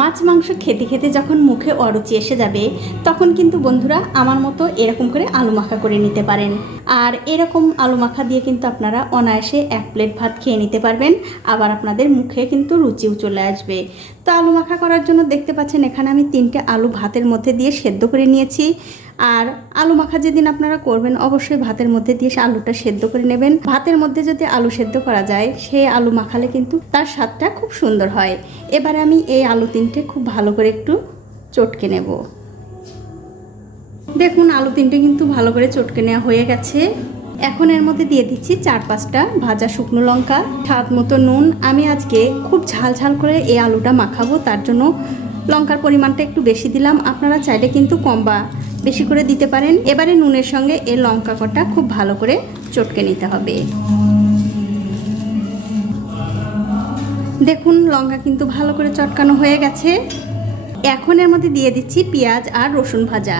মাছ মাংস খেতে খেতে যখন মুখে অরুচি এসে যাবে তখন কিন্তু বন্ধুরা আমার মতো এরকম করে আলু মাখা করে নিতে পারেন। আর এরকম আলু মাখা দিয়ে কিন্তু আপনারা অনায়াসে 1 প্লেট ভাত খেয়ে নিতে পারবেন। আবার আপনাদের মুখে কিন্তু রুচিও চলে আসবে। তো আলু মাখা করার জন্য দেখতে পাচ্ছেন এখানে আমি 3টে আলু ভাতের মধ্যে দিয়ে সেদ্ধ করে নিয়েছি। আর আলু মাখা যেদিন আপনারা করবেন অবশ্যই ভাতের মধ্যে দিয়ে আলুটা সেদ্ধ করে নেবেন। ভাতের মধ্যে যদি আলু সেদ্ধ করা যায় সেই আলু মাখালে কিন্তু তার স্বাদটা খুব সুন্দর হয়। এবারে আমি এই আলু 3টে খুব ভালো করে একটু চটকে নেব। দেখুন আলু 3টে কিন্তু ভালো করে চটকে নেওয়া হয়ে গেছে। এখন এর মধ্যে দিয়ে দিচ্ছি 4-5টা ভাজা শুকনো লঙ্কা, স্বাদ মতো নুন। আমি আজকে খুব ঝাল ঝাল করে এই আলুটা মাখাবো, তার জন্য লঙ্কার পরিমাণটা একটু বেশি দিলাম। আপনারা চাইলে কিন্তু কম বা বেশি করে দিতে পারেন। এবারে নুনের সঙ্গে এই লঙ্কা কটা খুব ভালো করে চটকে নিতে হবে। দেখুন লঙ্কা কিন্তু ভালো করে চটকানো হয়ে গেছে। এখন এর মধ্যে দিয়ে দিচ্ছি পেঁয়াজ আর রসুন ভাজা।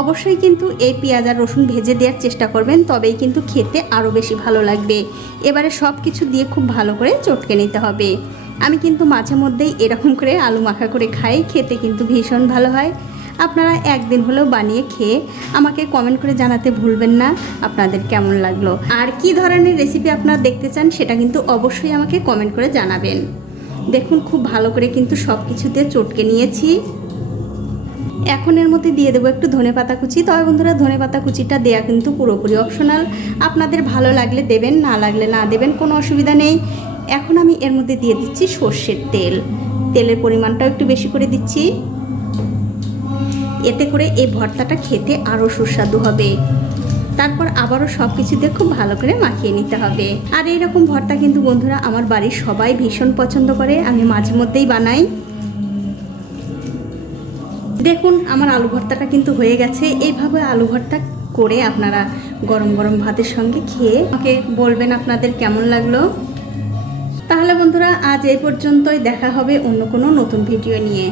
অবশ্যই কিন্তু এই পেঁয়াজ আর রসুন ভেজে দেওয়ার চেষ্টা করবেন, তবেই কিন্তু খেতে আরও বেশি ভালো লাগবে। এবারে সব কিছু দিয়ে খুব ভালো করে চটকে নিতে হবে। আমি কিন্তু মাঝে মধ্যেই এরকম করে আলু মাখা করে খাই, খেতে কিন্তু ভীষণ ভালো হয়। আপনারা একদিন হলেও বানিয়ে খেয়ে আমাকে কমেন্ট করে জানাতে ভুলবেন না আপনাদের কেমন লাগলো। আর কি ধরনের রেসিপি আপনারা দেখতে চান সেটা কিন্তু অবশ্যই আমাকে কমেন্ট করে জানাবেন। দেখুন খুব ভালো করে কিন্তু সব কিছুতে চটকে নিয়েছি। এখন এর মধ্যে দিয়ে দেবো একটু ধনেপাতা কুচি। তবে বন্ধুরা ধনেপাতা কুচিটা দেয়া কিন্তু পুরোপুরি অপশনাল, আপনাদের ভালো লাগলে দেবেন, না লাগলে না দেবেন, কোনো অসুবিধা নেই। এখন আমি এর মধ্যে দিয়ে দিচ্ছি সর্ষের তেল। তেলের পরিমাণটাও একটু বেশি করে দিচ্ছি, এতে করে এই ভর্তাটা খেতে আরও সুস্বাদু হবে। তারপর আবারও সব কিছু দিয়ে খুব ভালো করে মাখিয়ে নিতে হবে। আর এইরকম ভর্তা কিন্তু বন্ধুরা আমার বাড়ির সবাই ভীষণ পছন্দ করে, আমি মাঝে মধ্যেই বানাই। দেখুন আমার আলু ভর্তাটা কিন্তু হয়ে গেছে। এইভাবে আলু ভর্তা করে আপনারা গরম গরম ভাতের সঙ্গে খেয়ে আমাকে বলবেন আপনাদের কেমন লাগলো। তাহলে বন্ধুরা আজ এই পর্যন্তই, দেখা হবে অন্য কোনো নতুন ভিডিও নিয়ে।